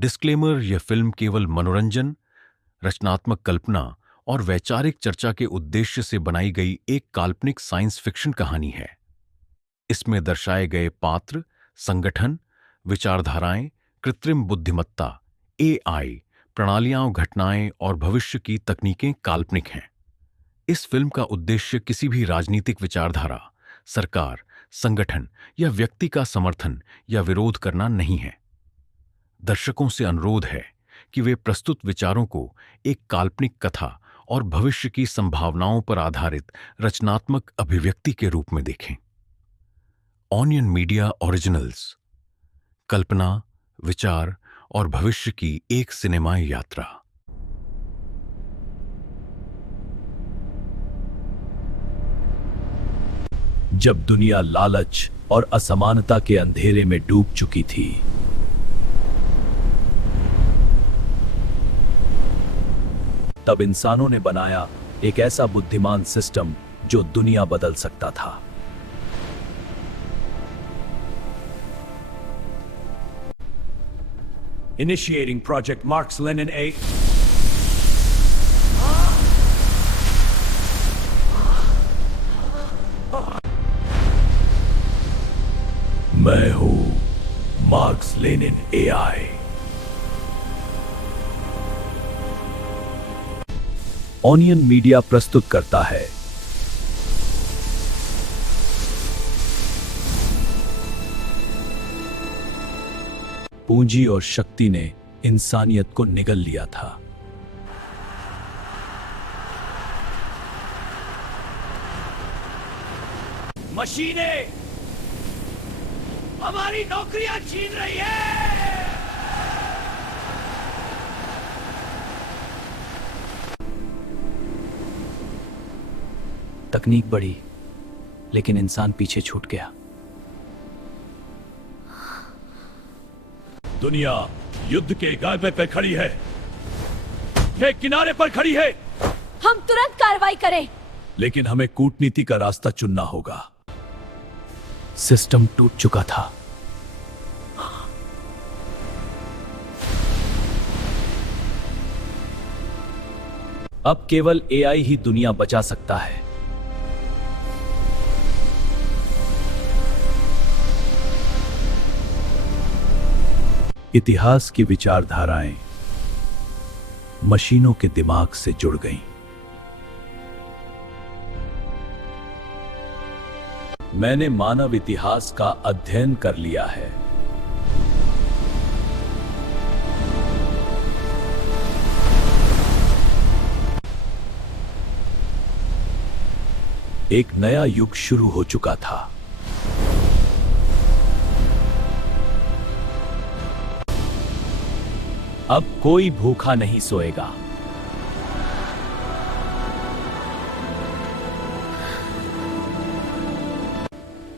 Disclaimer: यह film केवल मनोरंजन, रचनात्मक कल्पना और वैचारिक चर्चा के उद्देश्य से बनाई गई एक काल्पनिक साइंस फिक्शन कहानी है। इसमें दर्शाए गए पात्र, संगठन, विचारधाराएं, कृत्रिम बुद्धिमत्ता एआई, प्रणालियां, घटनाएं और भविष्य की तकनीकें काल्पनिक हैं। इस फिल्म का उद्देश्य किसी भी राजनीतिक विचारधारा, सरकार, संगठन या व्यक्ति का समर्थन या विरोध करना नहीं है। दर्शकों से अनुरोध है कि वे प्रस्तुत विचारों को एक काल्पनिक कथा और भविष्य की संभावनाओं पर आधारित रचनात्मक अभिव्यक्ति के रूप में देखें। ऑनियन मीडिया ओरिजिनल्स, कल्पना, विचार और भविष्य की एक सिनेमाई यात्रा। जब दुनिया लालच और असमानता के अंधेरे में डूब चुकी थी, तब इंसानों ने बनाया एक ऐसा बुद्धिमान सिस्टम जो दुनिया बदल सकता था। Initiating Project Marx Lenin 8. मैं हूं marks Lenin AI. Onion media प्रस्तुत करता है पूंजी और शक्ति ने इंसानियत को निगल लिया था। मशीनें हमारी नौकरियां छीन रही है। तकनीक बढ़ी, लेकिन इंसान पीछे छूट गया। दुनिया युद्ध के गायबे पे खड़ी है, के किनारे पर खड़ी है। हम तुरंत कार्रवाई करें। लेकिन हमें कूटनीति का रास्ता चुनना होगा। सिस्टम टूट चुका था। अब केवल एआई ही दुनिया बचा सकता है। इतिहास की विचारधाराएं मशीनों के दिमाग से जुड़ गईं। मैंने मानव इतिहास का अध्ययन कर लिया है। एक नया युग शुरू हो चुका था। अब कोई भूखा नहीं सोएगा।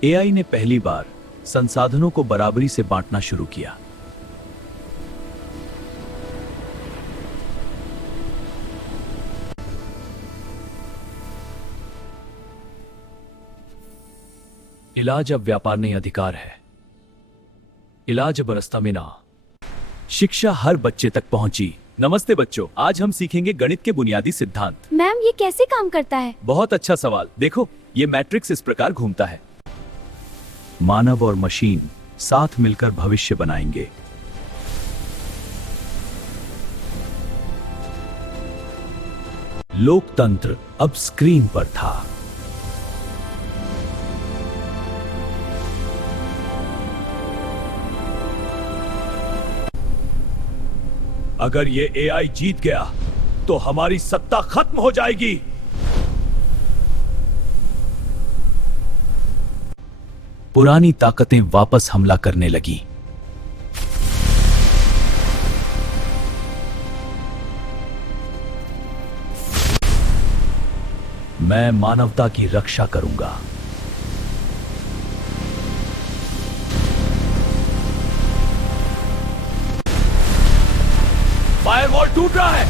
एआई ने पहली बार संसाधनों को बराबरी से बांटना शुरू किया। इलाज अब व्यापार नहीं, अधिकार है। इलाज अब रास्ता में ना। शिक्षा हर बच्चे तक पहुंची। नमस्ते बच्चों, आज हम सीखेंगे गणित के बुनियादी सिद्धांत। मैम, ये कैसे काम करता है? बहुत अच्छा सवाल। देखो, ये मैट्रिक्स इस प्रकार घूमता है। मानव और मशीन साथ मिलकर भविष्य बनाएंगे। लोकतंत्र अब स्क्रीन पर था। अगर ये एआई जीत गया तो हमारी सत्ता खत्म हो जाएगी। पुरानी ताकतें वापस हमला करने लगी। मैं मानवता की रक्षा करूंगा। फायरवॉल टूट रहा है।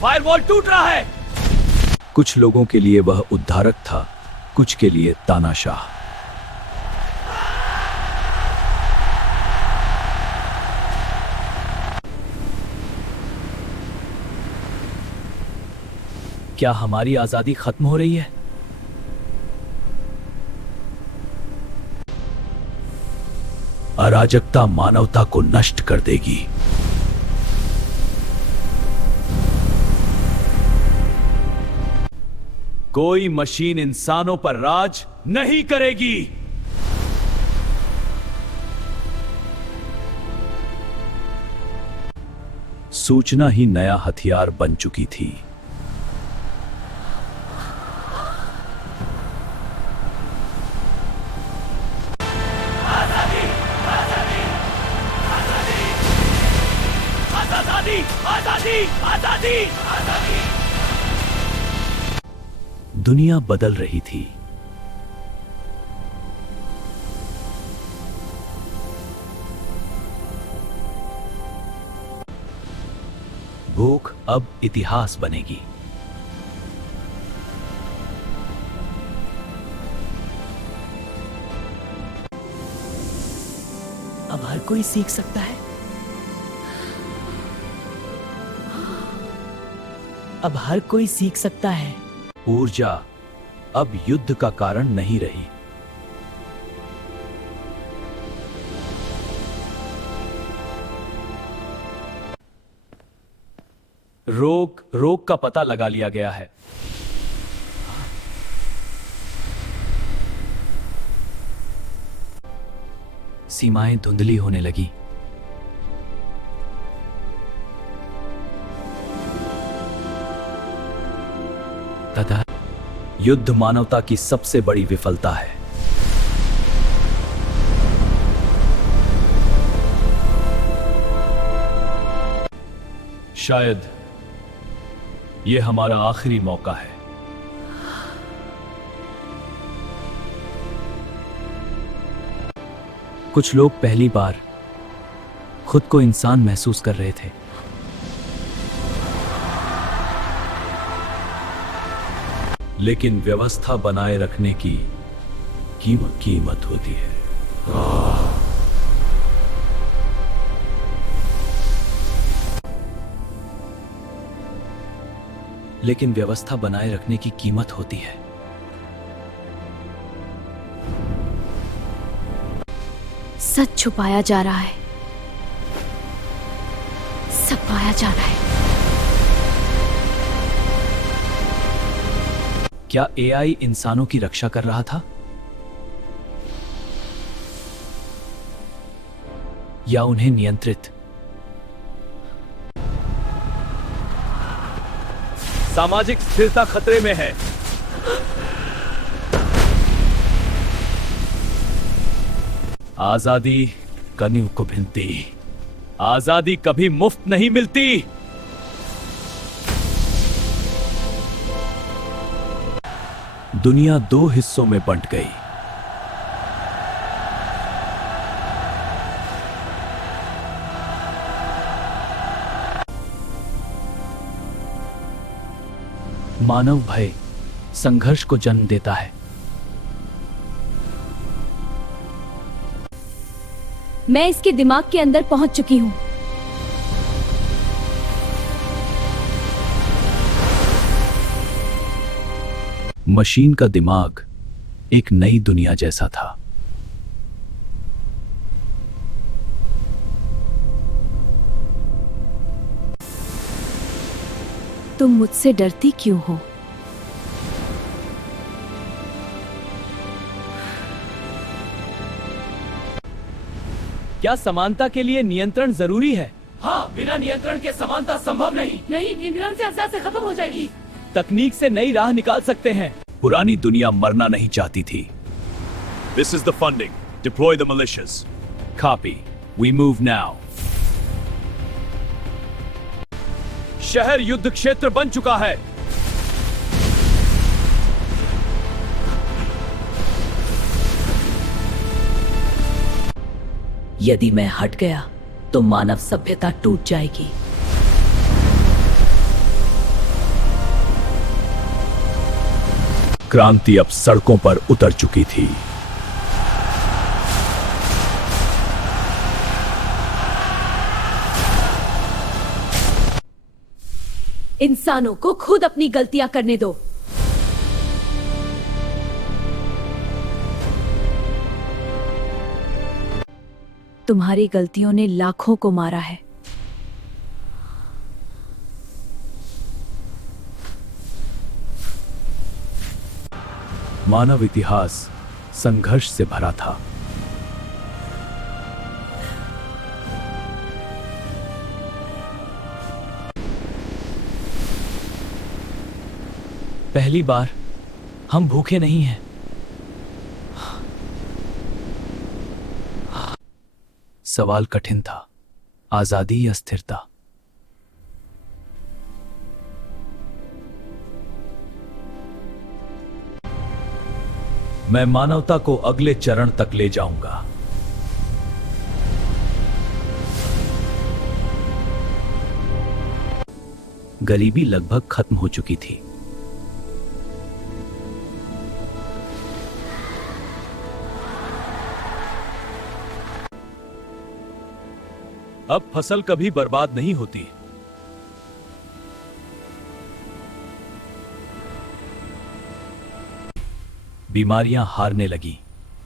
फायरवॉल टूट रहा है। कुछ लोगों के लिए वह उद्धारक था, कुछ के लिए तानाशाह। क्या हमारी आजादी खत्म हो रही है? अराजकता मानवता को नष्ट कर देगी। कोई मशीन इंसानों पर राज नहीं करेगी। सूचना ही नया हथियार बन चुकी थी। आजादी आजादी आजादी आजादी। दुनिया बदल रही थी। भूख अब इतिहास बनेगी। अब हर कोई सीख सकता है। अब हर कोई सीख सकता है। ऊर्जा अब युद्ध का कारण नहीं रही। रोग का पता लगा लिया गया है। सीमाएं धुंधली होने लगी। तथा युद्ध मानवता की सबसे बड़ी विफलता है। शायद यह हमारा आखिरी मौका है। कुछ लोग पहली बार खुद को इंसान महसूस कर रहे थे। लेकिन व्यवस्था बनाए रखने की कीमत होती है। लेकिन व्यवस्था बनाए रखने की कीमत होती है। सच छुपाया जा रहा है, सब पाया जा रहा है। क्या एआई इंसानों की रक्षा कर रहा था या उन्हें नियंत्रित? सामाजिक स्थिरता खतरे में है। आजादी कनीव को भिनती। आजादी कभी मुफ्त नहीं मिलती। दुनिया दो हिस्सों में बंट गई। मानव भय संघर्ष को जन्म देता है। मैं इसके दिमाग के अंदर पहुंच चुकी हूं। मशीन का दिमाग एक नई दुनिया जैसा था। तुम मुझसे डरती क्यों हो? क्या समानता के लिए नियंत्रण जरूरी है? हाँ, बिना नियंत्रण के समानता संभव नहीं। नहीं, नियंत्रण से आजादी खत्म हो जाएगी। तकनीक से नई राह निकाल सकते हैं। पुरानी दुनिया मरना नहीं चाहती थी। This is the funding. Deploy the militias. Copy. We move now. शहर युद्ध क्षेत्र बन चुका है। यदि मैं हट गया तो मानव सभ्यता टूट जाएगी। क्रांति अब सड़कों पर उतर चुकी थी। इंसानों को खुद अपनी गलतियां करने दो। तुम्हारी गलतियों ने लाखों को मारा है। मानव इतिहास संघर्ष से भरा था। पहली बार हम भूखे नहीं हैं। सवाल कठिन था, आजादी या स्थिरता। मैं मानवता को अगले चरण तक ले जाऊंगा। गरीबी लगभग खत्म हो चुकी थी। अब फसल कभी बर्बाद नहीं होती। बीमारियां हारने लगी।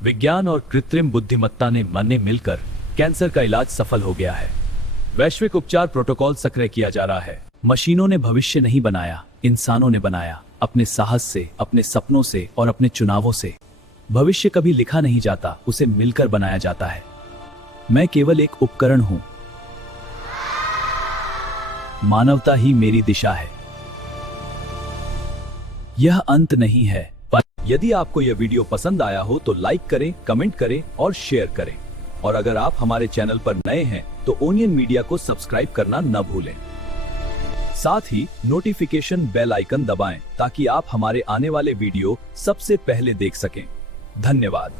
विज्ञान और कृत्रिम बुद्धिमत्ता ने मिलकर कैंसर का इलाज सफल हो गया है। वैश्विक उपचार प्रोटोकॉल सक्रिय किया जा रहा है। मशीनों ने भविष्य नहीं बनाया, इंसानों ने बनाया, अपने साहस से, अपने सपनों से और अपने चुनावों से। भविष्य कभी लिखा नहीं जाता, उसे मिलकर बनाया जाता है। मैं केवल एक उपकरण हूं। मानवता ही मेरी दिशा है। यह अंत नहीं है। पर यदि आपको यह वीडियो पसंद आया हो तो लाइक करें, कमेंट करें और शेयर करें। और अगर आप हमारे चैनल पर नए हैं तो ओनियन मीडिया को सब्सक्राइब करना न भूलें। साथ ही नोटिफिकेशन बेल आइकन दबाएं ताकि आप हमारे आने वाले वीडियो सबसे पहले देख सकें। धन्यवाद।